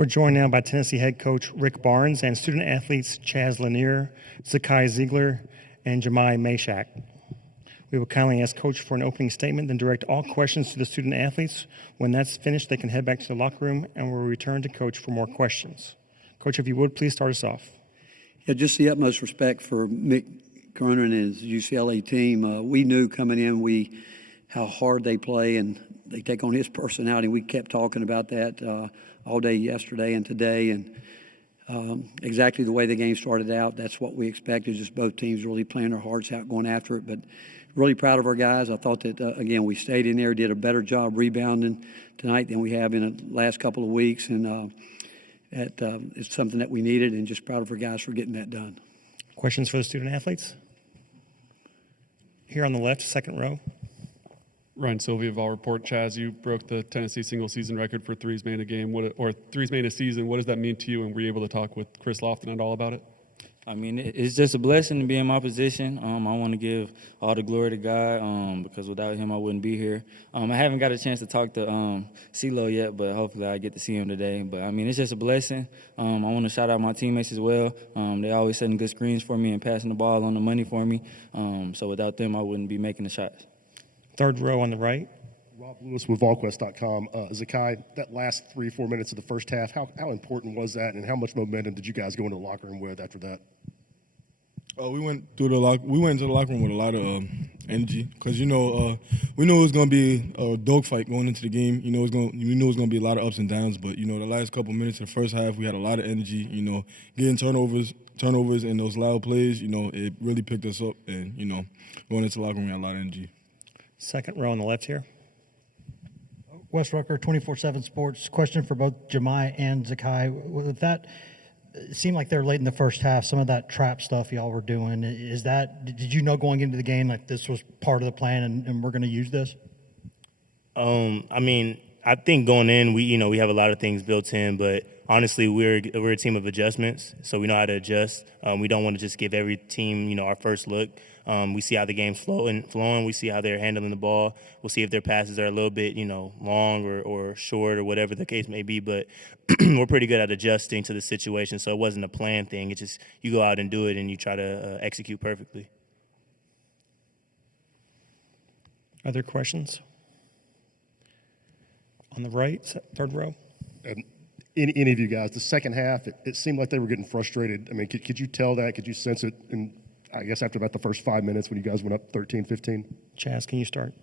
We're joined now by Tennessee head coach Rick Barnes and student athletes Chaz Lanier, Zakai Zeigler, and Jahmai Mashack. We will kindly ask Coach for an opening statement, then direct all questions to the student athletes. When that's finished, they can head back to the locker room, and we'll return to Coach for more questions. Coach, if you would, please start us off. Yeah, just the utmost respect for Mick Cronin and his UCLA team. We knew coming in how hard they play, and they take on his personality. We kept talking about that all day yesterday and today, and exactly the way the game started out, that's what we expected, just both teams really playing their hearts out, going after it. But really proud of our guys. I thought that, again, we stayed in there, did a better job rebounding tonight than we have in the last couple of weeks, and it's something that we needed, and just proud of our guys for getting that done. Questions for the student athletes? Here on the left, second row. Ryan Sylvia of All Report. Chaz, you broke the Tennessee single-season record for threes made a game, or threes made a season. What does that mean to you, and were you able to talk with Chris Lofton at all about it? I mean, it's just a blessing to be in my position. I want to give all the glory to God because without him, I wouldn't be here. I haven't got a chance to talk to CeeLo yet, but hopefully I get to see him today. But, I mean, it's just a blessing. I want to shout out my teammates as well. They always setting good screens for me and passing the ball on the money for me. So without them, I wouldn't be making the shots. Third row on the right. Rob Lewis with VolQuest.com. Zakai, that last 3-4 minutes of the first half, how important was that, and how much momentum did you guys go into the locker room with after that? We went into the locker room with a lot of energy because we knew it was going to be a dogfight going into the game. We knew it was going to be a lot of ups and downs, but the last couple minutes of the first half, we had a lot of energy. Getting turnovers and those loud plays. It really picked us up, and going into the locker room, we had a lot of energy. Second row on the left here. Wes Rucker, 24/7 Sports. Question for both Jahmai and Zakai. With that, it seemed like they were late in the first half. Some of that trap stuff y'all were doing, did you know going into the game like this was part of the plan and we're going to use this? I think going in, we have a lot of things built in, but honestly, we're a team of adjustments, so we know how to adjust. We don't want to just give every team, our first look. We see how the game's flowing. We see how they're handling the ball. We'll see if their passes are a little bit, long or short or whatever the case may be. But we're pretty good at adjusting to the situation, so it wasn't a planned thing. It's just you go out and do it, and you try to execute perfectly. Other questions? On the right, third row. And any of you guys, the second half, it seemed like they were getting frustrated. I mean, could you tell that? Could you sense it? And I guess after about the first 5 minutes when you guys went up 13-15? Chaz, can you start?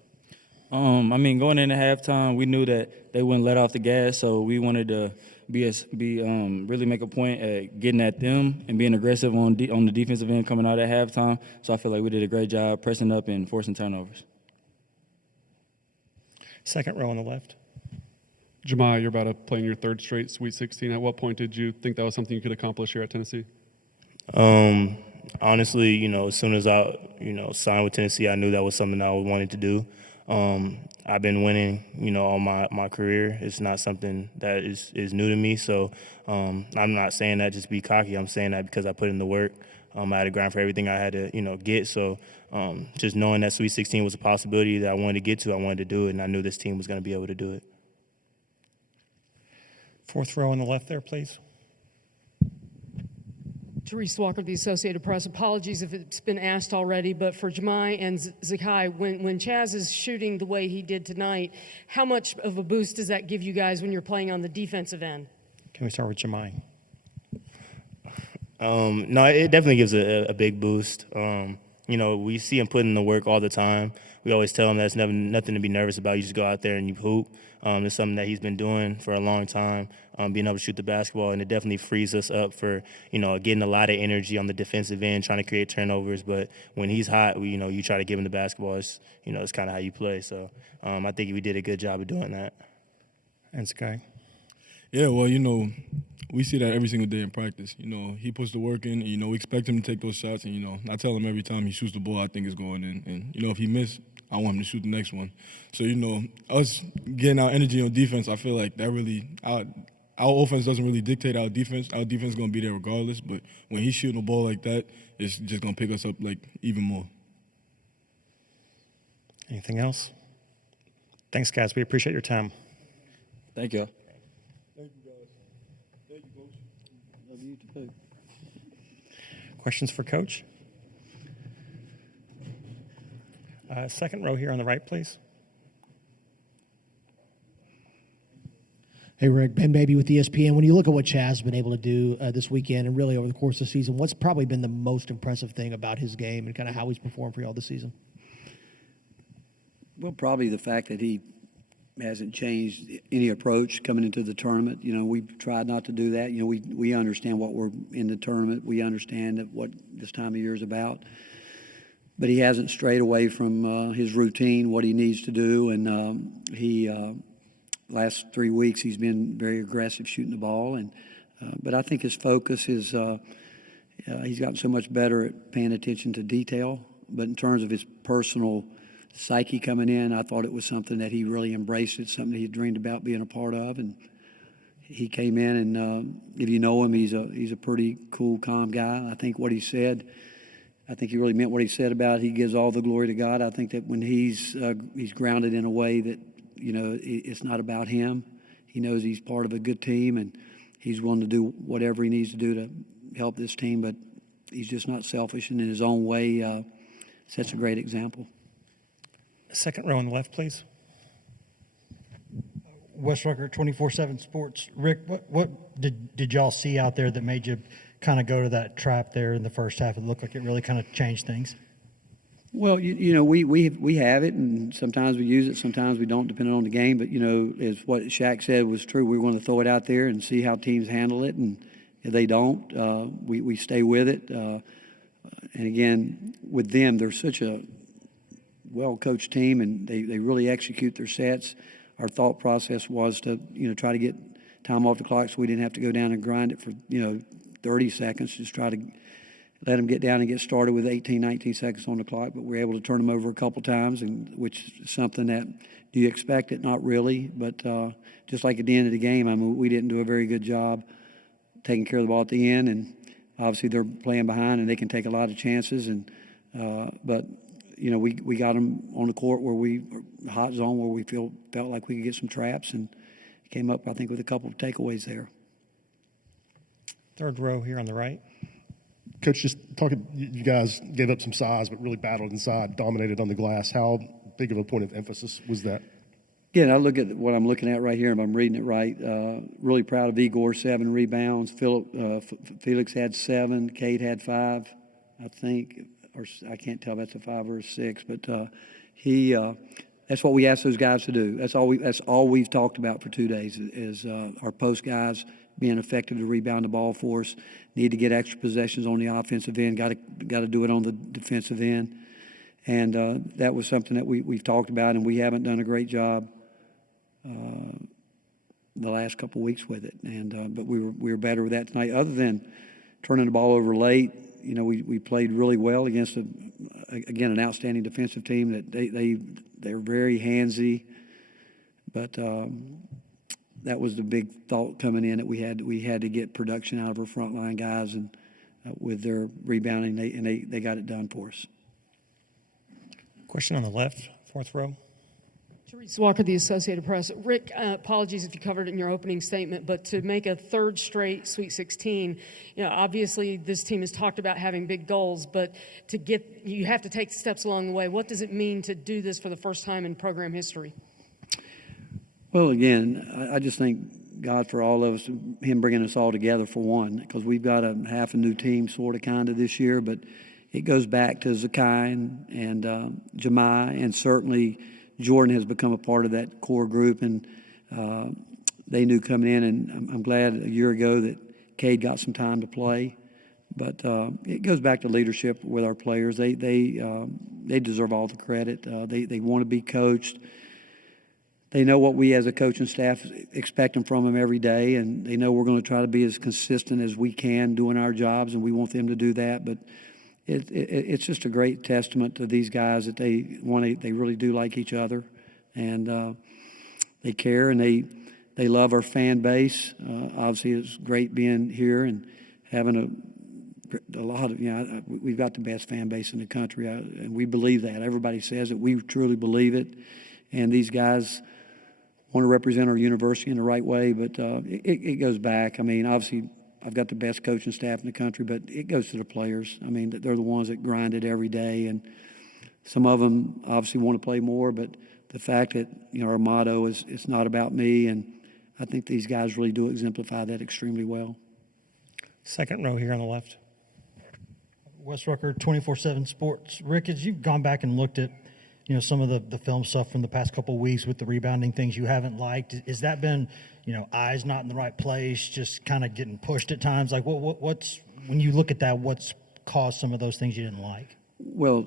Going into halftime, we knew that they wouldn't let off the gas, so we wanted to really make a point at getting at them and being aggressive on the defensive end coming out at halftime. So I feel like we did a great job pressing up and forcing turnovers. Second row on the left. Jahmai, you're about to play in your third straight Sweet 16. At what point did you think that was something you could accomplish here at Tennessee? Honestly, as soon as I, signed with Tennessee, I knew that was something I wanted to do. I've been winning, all my career. It's not something that is new to me. So I'm not saying that just to be cocky. I'm saying that because I put in the work. I had to grind for everything I had to, get. So just knowing that Sweet 16 was a possibility that I wanted to get to, I wanted to do it, and I knew this team was going to be able to do it. Fourth row on the left there, please. Therese Walker, the Associated Press. Apologies if it's been asked already, but for Jahmai and Zakai, when Chaz is shooting the way he did tonight, how much of a boost does that give you guys when you're playing on the defensive end? Can we start with Jahmai? No, it definitely gives a big boost. We see him putting in the work all the time. We always tell him that's nothing to be nervous about. You just go out there and you hoop. It's something that he's been doing for a long time, being able to shoot the basketball, and it definitely frees us up for, getting a lot of energy on the defensive end, trying to create turnovers. But when he's hot, you try to give him the basketball. It's kind of how you play. So I think we did a good job of doing that. And Sky? Yeah, well, we see that every single day in practice. He puts the work in, and, we expect him to take those shots. And, I tell him every time he shoots the ball, I think it's going in. And, if he misses, I want him to shoot the next one. So, us getting our energy on defense, I feel like that really our offense doesn't really dictate our defense. Our defense is going to be there regardless. But when he's shooting the ball like that, it's just going to pick us up, even more. Anything else? Thanks, guys. We appreciate your time. Thank you. Thank you, guys. Questions for Coach? Second row here on the right, please. Hey, Rick, Ben Baby with ESPN. When you look at what Chaz has been able to do this weekend and really over the course of the season, what's probably been the most impressive thing about his game and kind of how he's performed for y'all this season? Well, probably the fact that he hasn't changed any approach coming into the tournament. You know, we've tried not to do that. You know, we understand what we're in the tournament. We understand that what this time of year is about. But he hasn't strayed away from his routine, what he needs to do. And last 3 weeks he's been very aggressive shooting the ball. But I think his focus is he's gotten so much better at paying attention to detail. But in terms of his personal psyche coming in, I thought it was something that he really embraced. It's something that he dreamed about being a part of. And he came in, and if you know him, he's a pretty cool, calm guy. I think what he said, I think he really meant what he said about he gives all the glory to God. I think that when he's grounded in a way that, you know, it's not about him. He knows he's part of a good team, and he's willing to do whatever he needs to do to help this team. But he's just not selfish, and in his own way sets a great example. Second row on the left, please. Wes Rucker, 24/7 Sports. Rick, what did y'all see out there that made you kind of go to that trap there in the first half? It looked like it really kind of changed things. Well, you know, we have it, and sometimes we use it, sometimes we don't, depending on the game. But, you know, as what Shaq said was true, we want to throw it out there and see how teams handle it. And if they don't, we stay with it. And, again, with them, they're such a well-coached team, and they really execute their sets. Our thought process was to, you know, try to get time off the clock so we didn't have to go down and grind it for, you know, 30 seconds. Just try to let them get down and get started with 18, 19 seconds on the clock. But we were able to turn them over a couple times, and which is something that, do you expect it? Not really. But just like at the end of the game, I mean, we didn't do a very good job taking care of the ball at the end. And obviously they're playing behind, and they can take a lot of chances. And but you know, we got them on the court where hot zone where we felt like we could get some traps, and came up, I think, with a couple of takeaways there. Third row here on the right. Coach, just talking, you guys gave up some size, but really battled inside, dominated on the glass. How big of a point of emphasis was that? Again, I look at what I'm looking at right here, if I'm reading it right. Really proud of Igor, 7 rebounds. Felix had 7. Cade had 5, I think. Or I can't tell if that's a 5 or a 6, but that's what we asked those guys to do. That's all we've talked about for 2 days is our post guys being effective to rebound the ball for us. Need to get extra possessions on the offensive end. Got to do it on the defensive end, and that was something that we've talked about, and we haven't done a great job the last couple of weeks with it. And but we were better with that tonight. Other than turning the ball over late. You know, we played really well against again an outstanding defensive team that they're very handsy, but that was the big thought coming in that we had to get production out of our frontline guys, and with their rebounding, they got it done for us. Question on the left, fourth row. Therese Walker, the Associated Press. Rick, apologies if you covered it in your opening statement, but to make a third straight Sweet 16, you know, obviously this team has talked about having big goals, but you have to take steps along the way. What does it mean to do this for the first time in program history? Well, again, I just thank God for all of us, him bringing us all together for one, because we've got half a new team sort of kind of this year, but it goes back to Zakai and Jahmai, and certainly Jordan has become a part of that core group, and they knew coming in, and I'm glad a year ago that Cade got some time to play. But it goes back to leadership with our players. They deserve all the credit. They want to be coached. They know what we as a coaching staff expect from them every day, and they know we're going to try to be as consistent as we can doing our jobs, and we want them to do that. But it's just a great testament to these guys that they really do like each other, and they care, and they love our fan base. Obviously, it's great being here and having a lot of, you know, we've got the best fan base in the country, and we believe that. Everybody says it. We truly believe it, and these guys want to represent our university in the right way, but it goes back. I mean, obviously, I've got the best coaching staff in the country, but it goes to the players. I mean, they're the ones that grind it every day, and some of them obviously want to play more, but the fact that, our motto is it's not about me, and I think these guys really do exemplify that extremely well. Second row here on the left. Wes Rucker, 24/7 Sports. Rick, as you've gone back and looked at, some of the film stuff from the past couple of weeks with the rebounding things you haven't liked, has that been, eyes not in the right place, just kind of getting pushed at times? Like, what's when you look at that, what's caused some of those things you didn't like? Well,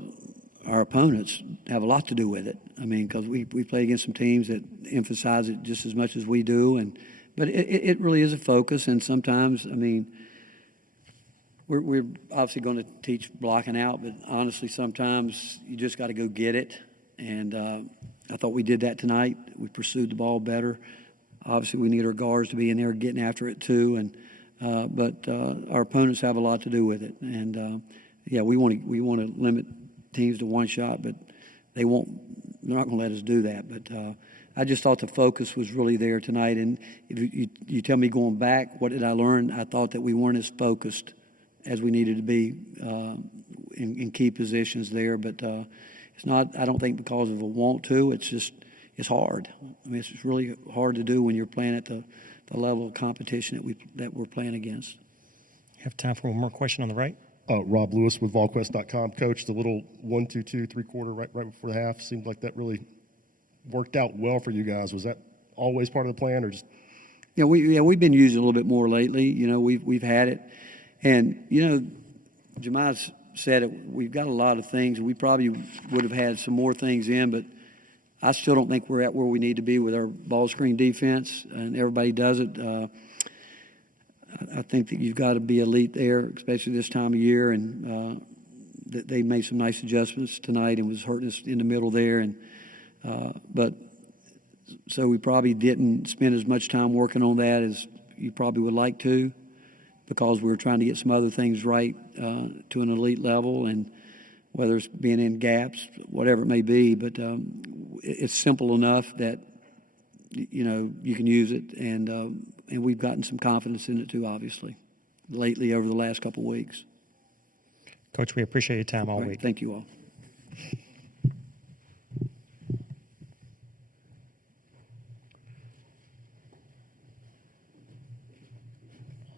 our opponents have a lot to do with it. I mean, because we play against some teams that emphasize it just as much as we do, but it really is a focus. And sometimes, I mean, we're obviously going to teach blocking out, but honestly, sometimes you just got to go get it. And I thought we did that tonight. We pursued the ball better. Obviously, we need our guards to be in there getting after it too. But our opponents have a lot to do with it. And we want to limit teams to one shot, but they're not going to let us do that. But I just thought the focus was really there tonight. And if you tell me going back, what did I learn? I thought that we weren't as focused as we needed to be in key positions there. But it's not, I don't think, because of a want to. It's just, it's hard. I mean, it's just really hard to do when you're playing at the level of competition that we're playing against. You have time for one more question on the right. Rob Lewis with VolQuest.com. Coach, the little 1-2-2 3-quarter right before the half seemed like that really worked out well for you guys. Was that always part of the plan, or just? We've been using it a little bit more lately. We've had it, and Jahmai said it. We've got a lot of things. We probably would have had some more things in, but I still don't think we're at where we need to be with our ball screen defense, and everybody does it. I think that you've got to be elite there, especially this time of year, and they made some nice adjustments tonight and was hurting us in the middle there. But so we probably didn't spend as much time working on that as you probably would like to, because we were trying to get some other things right to an elite level, and whether it's being in gaps, whatever it may be. But it's simple enough that you can use it, and we've gotten some confidence in it too, obviously, lately over the last couple of weeks. Coach, we appreciate your time all Right, week. thank you all.